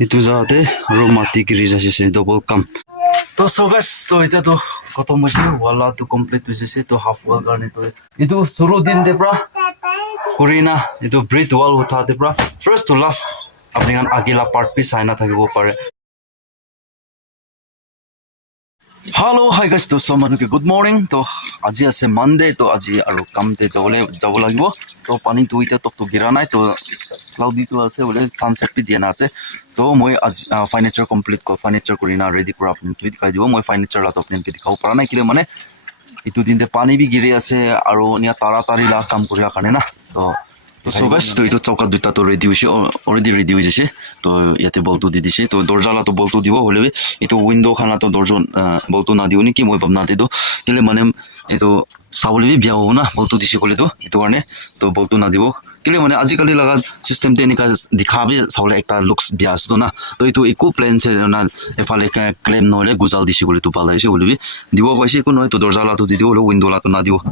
itu jaate aru mati giri jase double kam to so guys to eta to kotom hoise wala to complete hoise to half wall karne to itu suru din de pra kurina itu brick wall utha de pra first to last apni kan agila part pi saina thakibo pare. Hello, hi guys, to somanuke good morning. To aji ase Monday to aji aru kamte jabo lagibo. To pani tu ita tok to gira nai to cloudy to ase bole sunset pi diana ase. To moi aji furniture complete ko furniture kurina ready kora apni ki dikhai dibo. Moi furniture la to apni ki dikhau para nai kile mane itu din de pani bi giri ase aru nia taratari la kam koria kane na. To so guys to itu chauka duita to ready hoise already ready hoise to yate boltu di dise to dorja la to boltu dibo holebi itu window khana to dorjon boltu na dioni ki moi babna te do kile mane itu saule bi bia hona boltu dise kole to itu karne to boltu na dibo kile mane ajikali laga system te nika dikhabe saule ekta looks bia asto na to itu eku plan se na efale ka claim nole guzal dise kole to pala ise holebi dibo koise ko no to dorja la to dibo window la to na dibo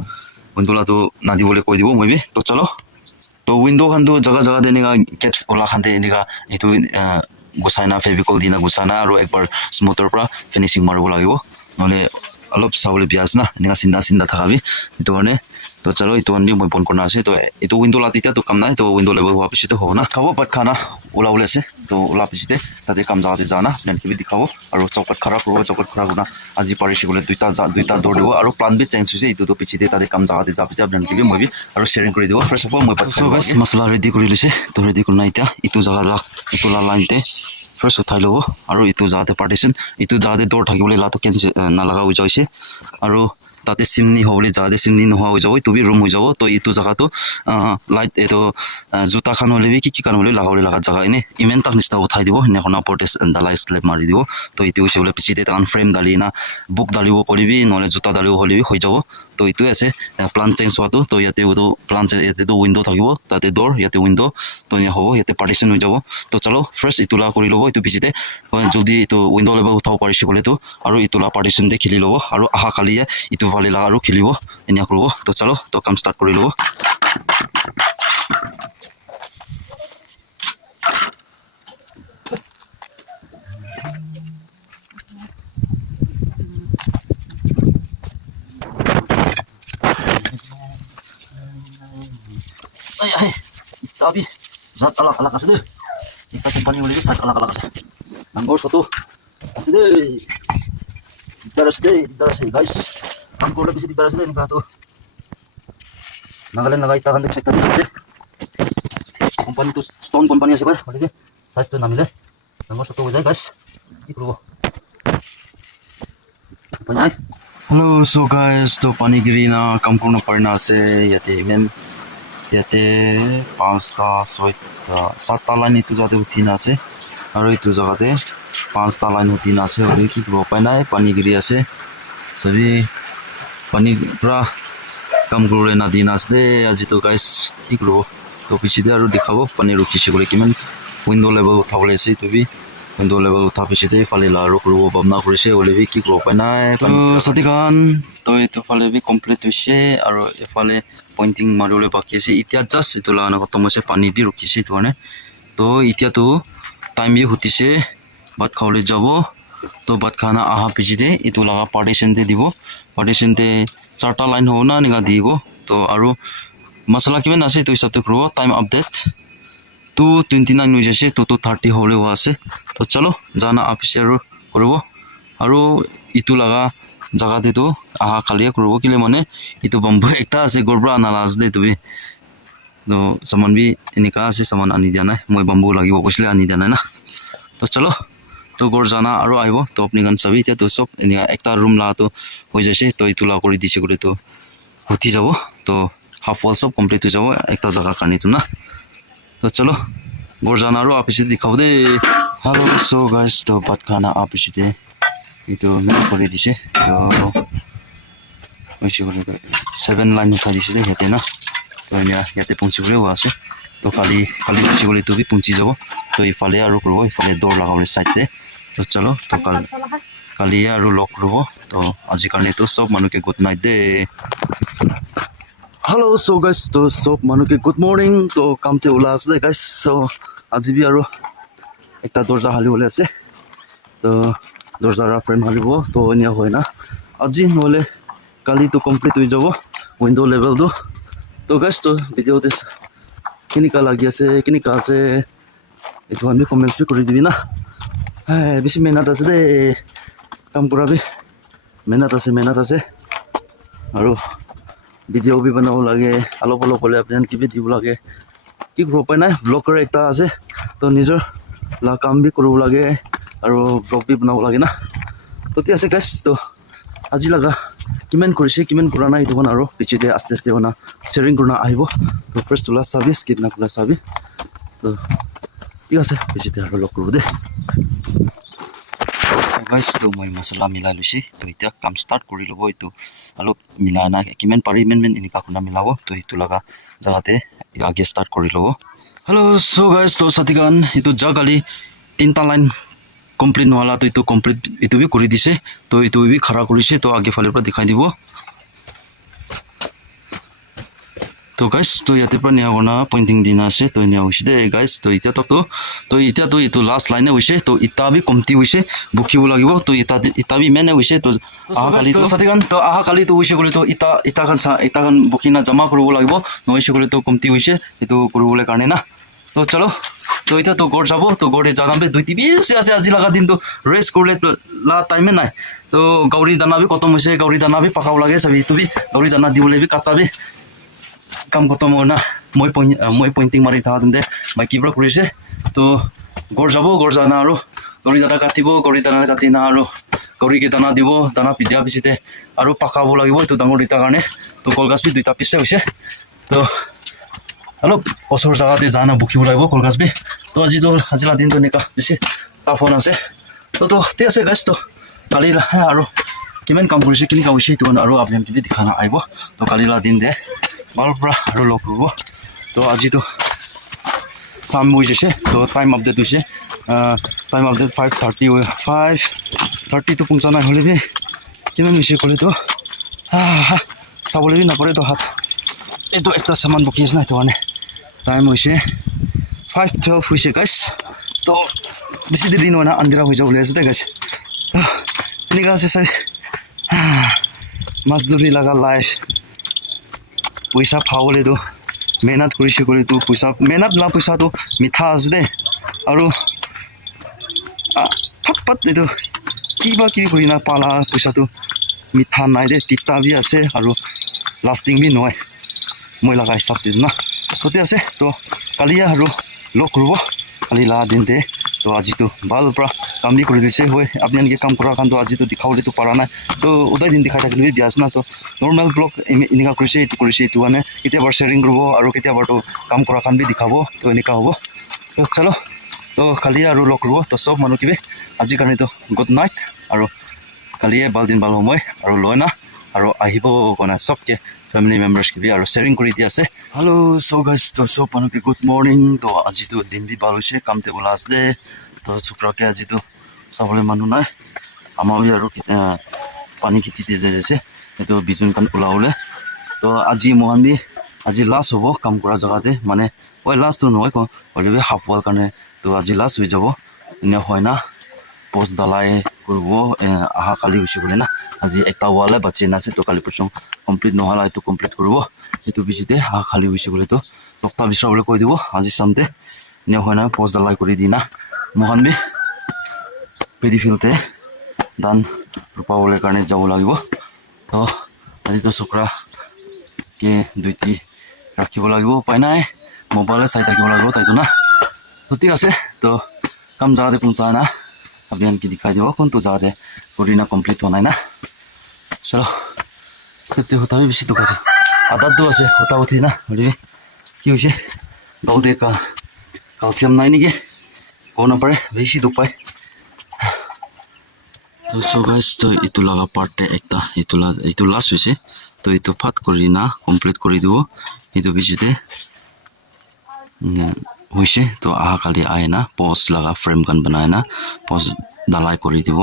window la to na dibo le koi dibo moi bi to chalo to window khan to jaga jaga dene ga caps ola khan te nika itu gusaina fevicol dina gusana aro ekbar smoother pra finishing marbo lagibo nole alop saule bias na nika sinda thakabi itu ane to chalo itu andi moi pon korna ase to itu window la tita to kam na to window level wa pichite ho na khabo pat khana ula ule ase to ula pichite tate kam jaga te jana nen ki bi dikhabo aro chaukat khara guna aji parishi gole duita dor debo aro plan bi change hoise itu to pichite tate kam jaga te japi jab nen ki bi moi bi aro sharing kori debo first of all moi pat so guys masala ready kori lise to ready korna ita itu jaga la itu la line te first uthai lobo aro itu jaga te partition itu jaga te door thakibole la to cancel na laga ho jaise aro tate simni hobole jade simni no ho jabo to bi room ho jabo to itu jaga to light eto juta khan hole bi ki kan hole lagole laga jaga ine imen tak nista uthai dibo ne khona portes dalai slab mari dibo to itu hole pichite tan frame dalina book dalibo koribi nole juta dalibo hole bi hoi jabo to itu ase plan change wa to yate udo plan yate to window thakibo tate door yate window to ne hobo yate partition ho jabo to chalo first itu la kori lobo itu pichite jodi itu window level uthau parishi kole to aru itu la partition de khili lobo aru aha kali itu vale la aru khilibo enia korbo to chalo to kam start kori lobo ay tabi zat alak asde kita company uli size alak asde angor soto asde darasde guys angor lebih di darasde ni kato nagalan nagai tahan dek sektor asde company tu stone company ase ba boleh size tu namile angor soto wajah guys ikro company hello so guys to pani giri na kampung na parna ase yate men yate 5ta 6ta 7ta line itu jate uthina ase aro itu jaga te 5ta line uthina ase ore ki kro pai nai pani giri ase sabi pani pura kam gure na din ase aji to guys ki kro to pichide aro dikhabo pani rukhise gole kiman window level uthabole ase to bi window level uthabise fale la ro kro babna korise ole bi ki kro pai nai satikan to itu fale bi complete hoise aro efale pointing marole baki ase itia just itu la na khotom hoise pani bi rukhise to ne to itia to time bi hutise bhat khawle jabo to bhat khana aha pichite itu laga partition te dibo partition te 4ta line hona ninga dibo to aro masala kimen ase to hisab te kro time update 229 hoise 230 hole wa ase to chalo jana office aro koribo aro itu laga jaga te to aha khali koribo kile mane itu bamboo ekta ase gorbra nalas de to bi no saman bi inika ase saman ani dia na moi bamboo lagibo kosle ani dia na to chalo to gor jana aro aibo to apni gan sabi te to sob inika ekta room la to hoi jase to itu la kori dise kore to huti jabo to half wall sob complete ho jabo ekta jaga karni to na to chalo gor jana aro office dikhau de hello so guys to bat khana office de itu na kori dise to oichi bole 7 line uthai dise hete na to nya yate pungchi bole wase to kali dise bole to bi pungchi jabo to ifale aro korbo ifale door lagabole side te to chalo to kali aro lock korbo to aji karne to sob manuke good night de hello so guys to sob manuke good morning to kamte ulas de guys so aji bi aro একটা দরজা হালি বলে আছে তো দরজার frame হালিব তো এনে হয় না আজি নহলে কালি তো কমপ্লিট হয়ে যাব উইন্ডো লেভেল তো গাইস তো ভিডিওতে কেনেকা লাগি আছে কেনেকা আছে এইটো আমি কমেন্টস বি কৰি দিবি না বেছি মেহনত আছে দে কাম কৰাবি মেহনত আছে আৰু ভিডিও বি বনাব লাগে অলপ অলপ হ'লে আপুনি কিবি দিব লাগে কি কৰিব উপায় নাই ব্লগাৰ এটা আছে তো নিজৰ কাম বি কৰিব লাগে আৰু ব্লগ বি বনাব লাগে না তো ঠিক আছে গাইছ তো আজি লগা কিমান কৰিছে কিমান কৰা নাই এইটো আৰু পিছতে আস্তে আস্তে হোনা শ্বেয়াৰিং কৰা আহিব তো ফাৰ্ষ্ট তোলা চাবি স্কিপ নকৰা চাবি তো ঠিক আছে পিছতে আৰু লগ কৰোঁ দে গাইছ তো মই মছলা মিলাই লৈছে তো এতিয়া কাম ষ্টাৰ্ট কৰি ল'ব এইটো অলপ মিলাই না কিমান পাৰি ইমান এনেকুৱা কোনা মিলাব তো সেইটো লগা জেগাতে আগে ষ্টাৰ্ট কৰি ল'ব হেল্ল' চ' গাইছ তো সাথীগণ এইটো কালি 3টা লাইন কমপ্লিট নহ'লা তো এইটো কমপ্লিট এইটো বি কৰি দিছে তো এইটো বি খাৰা কৰিছে তো আগে ফালৰ পৰা দেখাই দিব তো গাইছ তো ইয়াতে পৰা নিয়া বনা পইণ্টিং দিনা আছে তো নিয়া হৈছে দে গাইছ তো এতিয়া তো এতিয়াতো এইটো লাষ্ট লাইনে হৈছে তো ইটা বি কমটি হৈছে বুকিব লাগিব তো ইটা বি মেনে হৈছে তো কালি তো সাথীগণ তো কালি তো হৈছে গ'লে তো ইটাখন বুকি না জমা কৰিব লাগিব নহৈছে গ'লে তো কমটি হৈছে এইটো কৰিবলৈ কাৰণে না তো চলো তো এতিয়া তো ঘৰ যাব তো ঘৰতে জাগাম বি 2 টিবি আছে আজি লগা দিনটো ৰেষ্ট কৰিলে লা টাইমে নাই তো গাউৰি দানা বি খতম হৈছে গাউৰি দানা বি পাকাব লাগে চাবি এইটো বি গাউৰি দানা দিবলৈ বি কাচাবি কাম খতম হয় না মই পইণ্টিং মাৰি থকা তেন্তে বাকী পৰা কৰিছে তো ঘৰ যাব ঘৰ জানা আৰু গাউৰি দানা কাটিব গাউৰি দানা কাটি না আৰু গাউৰিকে দানা দিব দানা পিদিয়া পিছতে আৰু পাকাব লাগিব এইটো ডাঙৰ ইটাৰ কাৰণে তো কলগাছ বি 2টা পিছে হৈছে তো অলপ ওচৰ জাগাতে জানা বুকিব লাগিব কলগাছ বি তো আজিলা দিনটো এনেকুৱা বেছি টাফ হোৱা আছে তো ঠিক আছে গাইছ তো কালি আৰু কিমান কাম কৰিছে কেনেকুৱা হৈছে এইটো আৰু আপুনি কিবি দেখা আহিব তো কালিলা দিন দে মালৰ পৰা আৰু লগ কৰিব তো আজিতো চাম হৈ গৈছে তো টাইম আপডেট হৈছে টাইম আপডেট 5:30 তো পঞ্চা নাই হ'লে বি কিমান হৈছে ক'লেতো চাবলৈ বি নকৰে তো হাত এইটো একটা সামান বকি আছে না এইটো কাৰণে টাইম হৈছে 5:12 হৈছে গাইছ তো বেছি দেৰি নহয় না আন্ধাৰা হৈ যাবলৈ আছে দে গাইছ এনেকুৱা আছে চাই মাছদুৰি লগা লাইফ পইচা পাবলৈতো মেহনত কৰিছে কৰিতো পইচা মেহনত লা পইচাটো মিঠা আছে দে আৰু ফট এইটো কিবা কিবি কৰি না পালা পইচাটো মিঠা নাই দে তিতা বি আছে আৰু লাষ্টিং বি নহয় মই লগা হিচাপ দিম না ততে আছে তো কালি আৰু লগ কৰিব কালি লা দিনতে তো আজিতো ভাল পৰা কাম বি কৰি দিছে হয় আপুনি এনেকৈ কাম কৰাৰ কাৰণেতো আজিতো দেখাবলৈতো পৰা নাই তো উদাই দিন দেখাই থাকিলে বিয়া আছে না তো নৰ্মেল ব্লগ এনেকুৱা কৰিছে এইটো কাৰণে কেতিয়াবা শ্বেয়াৰিং কৰিব আৰু কেতিয়াবাতো কাম কৰাৰ কাৰণে বি দেখাব তো এনেকুৱা হ'ব তো চলো তো কালি আৰু লগ কৰিব তো চব মানুহ কিবি আজিৰ কাৰণেতো গুড নাইট আৰু কালিয়ে ভাল দিন ভাল সময় আৰু লয় না আৰু আহিব মানে চবকে ফেমিলি মেম্বাৰ্ছ কিবি আৰু শ্বেয়াৰিং কৰি দি আছে হেল্ল' চ' গাইছ তো চব মানুহকে গুড মৰ্ণিং তো আজিতো দিন বি ভাল হৈছে কামতে ওলা আছে তো চুক্ৰাকে আজিতো চাবলৈ মানুহ নাই আমাৰ বি আৰু পানী খেতিতে যাইছে এইটো বিজুনখন ওলাবলৈ তো আজি মহান বি আজি লাষ্ট হ'ব কাম কৰা জেগাতে মানে লাষ্টটো নহয় হ'লেও হাফ হোৱাৰ কাৰণে তো আজি লাষ্ট হৈ যাব এনে হয় না পোষ্ট দালাই কৰিব কালি হৈছে বোলে না আজি একটা ৱালে বাচি নাছে তো কালি পৰচোন কমপ্লিট নহ'লে এইটো কমপ্লিট কৰিব সেইটো পিছতে খালী হৈছে বোলে তো টকা বিচাৰিবলৈ কৈ দিব আজি চামতে এনে হয় না পোষ্ট দালাই কৰি দি না মহান বি পেডি ফিল্ডতে ধান ৰোপাবলৈ কাৰণে যাব লাগিব তো আজিতো চুক্ৰাকে 2টি ৰাখিব লাগিব উপায় নাই মোবাইলে চাই থাকিব লাগিব তাইতো না তো ঠিক আছে তো কাম জাগাতে পৌঁছায় না अभियान की दिखाई देगा कौन तो ज़्यादा पूरी ना कंप्लीट होना है ना चलो स्टेप तो होता है बेसी दुख আছে आधा तो আছে होता होती ना হলি কি হৈছে গাউতে ক্যালসিয়াম নাই নেকি কোন পারে বেশি দুখ পায় তো সো গাইস তো ইটো লাগা পার্টে একটা ইটো লাস্ট হৈছে তো ইটো ফাট কৰি না কমপ্লিট কৰি দিব ইটো বেছিতে হৈছে তো কালি আহে না পোষ্ট লগা ফ্রেম kan बनाए ना पोस्ट डालाई কৰি দিব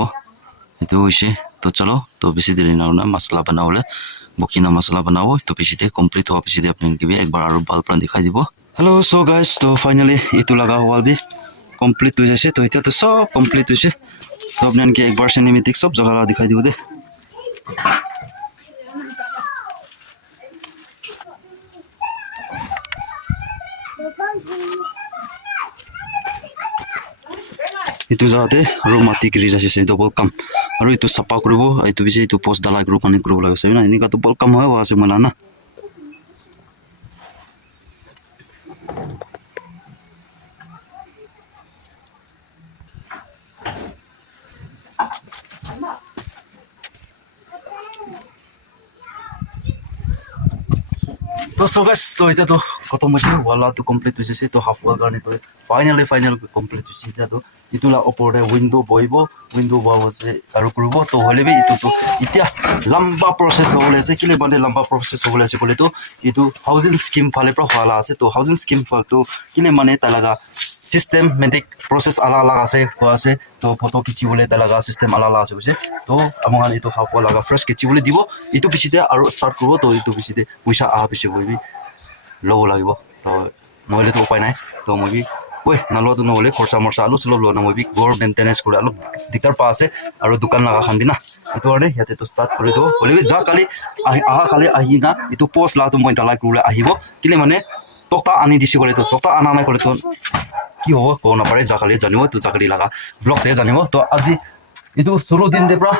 এটো হৈছে তো চলো তো বেছি দেৰি না মছলা বনাওলে বকিনা মছলা বনাও তো পিছতে কমপ্লিট হোৱা পিছতে আপুনি কিবি একবাৰ আৰু ভাল পৰা দেখাই দিব হেল্ল' সো গাইস তো ফাইনালি ইটো লগা হোৱাল বি कंप्लीट हो जाए तो इतना तो सब कंप्लीट हो जाए तो अपने इनके एक बार सिनेमेटिक सब जगह दिखाई दियो दे itu jate aru mati kiri jase se double kam aru itu sapa kuribo itu bise itu post dalai group ani kuribo lagase na ini ka double kam hoy wase mala na तो so guys तो इतना तो खत्म हो गया वाला तो complete हो जैसे तो हाफ वॉल करने तो फाइनल कंप्लीट हो जैसे तो इतुला ऊपर है विंडो बॉयबो विंडो बाव से आरो करबो तो होले भी इतु तो इतना लंबा प्रोसेस होले से किले बने लंबा प्रोसेस होले से बोले तो इतु हाउसिंग स्कीम फाले पर वाला আছে तो हाउसिंग स्कीम फल तो किले माने तलागा सिस्टेमेटिक प्रोसेस अलग अलग আছে আছে तो फोटो खिची बोले तलागा सिस्टेम अलग अलग আছে বুঝে তো আমগান ইতু হাফ ওয়াল লাগা ফ্রেশ खिची बोले দিব ইতু পিছিতে আৰু স্টার্ট করব তো ইতু পিছিতে পয়সা আহা পিছে বইবি লব লাগিব তো নহলে তো উপায় নাই তো মই ওই নালো তো নহলে খরচা মরচা আলু চলো লো না মই ঘর মেইনটেনেন্স করে আলু দিকদার পা আছে আৰু দোকান লাগা খান বিনা এটো আরে ইয়াতে তো স্টার্ট করে দেব বলে যা কালি আহা কালি আহি না এটো পোস্ট লা তো মই তালাই করে আহিব কিলে মানে টকা আনি দিছি করে তো টকা আনা নাই করে তো কি হব কো না পারে যা কালি জানিব তো জাকালি লাগা ব্লগ দে জানিব তো আজি এটো শুরু দিন দে প্রা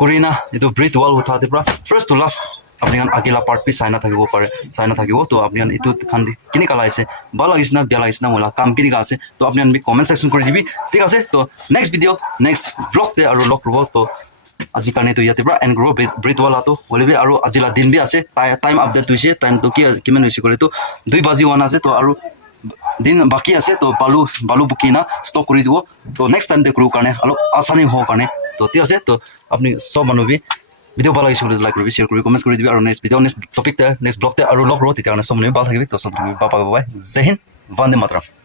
করিনা এটো ব্রিথ ওয়াল উঠাতে প্রা ফার্স্ট টু লাস্ট আপনি আগেলা পার্ট পি চাইনা থাকিব পারে চাইনা থাকিব তো আপনি ইটো খান কিনি কালা আছে ভাল লাগিছ না বেয়া লাগিছ না মোলা কাম কিনি আছে তো আপনি কমেন্ট সেকশন করে দিবি ঠিক আছে তো নেক্সট ভিডিও নেক্সট ব্লগ তে আৰু লগ কৰব তো আজি কানে তো ইয়াতে পৰা এন্ড গ্ৰো ব্ৰিথ ওয়াল আতো বলিবি আৰু আজিলা দিন বি আছে টাইম আপডেট হৈছে টাইম তো কি কিমান হৈছে করে তো 2 বাজি ওয়ান আছে তো আৰু दिन बाकी আছে তো বালু বুকি না স্টক করে দিব তো নেক্সট টাইম দে ক্রু কারণে আলো আসানি হওয়ার কারণে তো ঠিক আছে তো আপনি সব মানুষ ভিডিও ভালো লাগিছে লাইক করবি শেয়ার করবি কমেন্ট করে দিবি আর next video next topic next blog আর লগ রো তেতিয়া সব মানুষ ভালো থাকবি তো সব বাই বাই জয় হিন্দ বন্দে মাতরম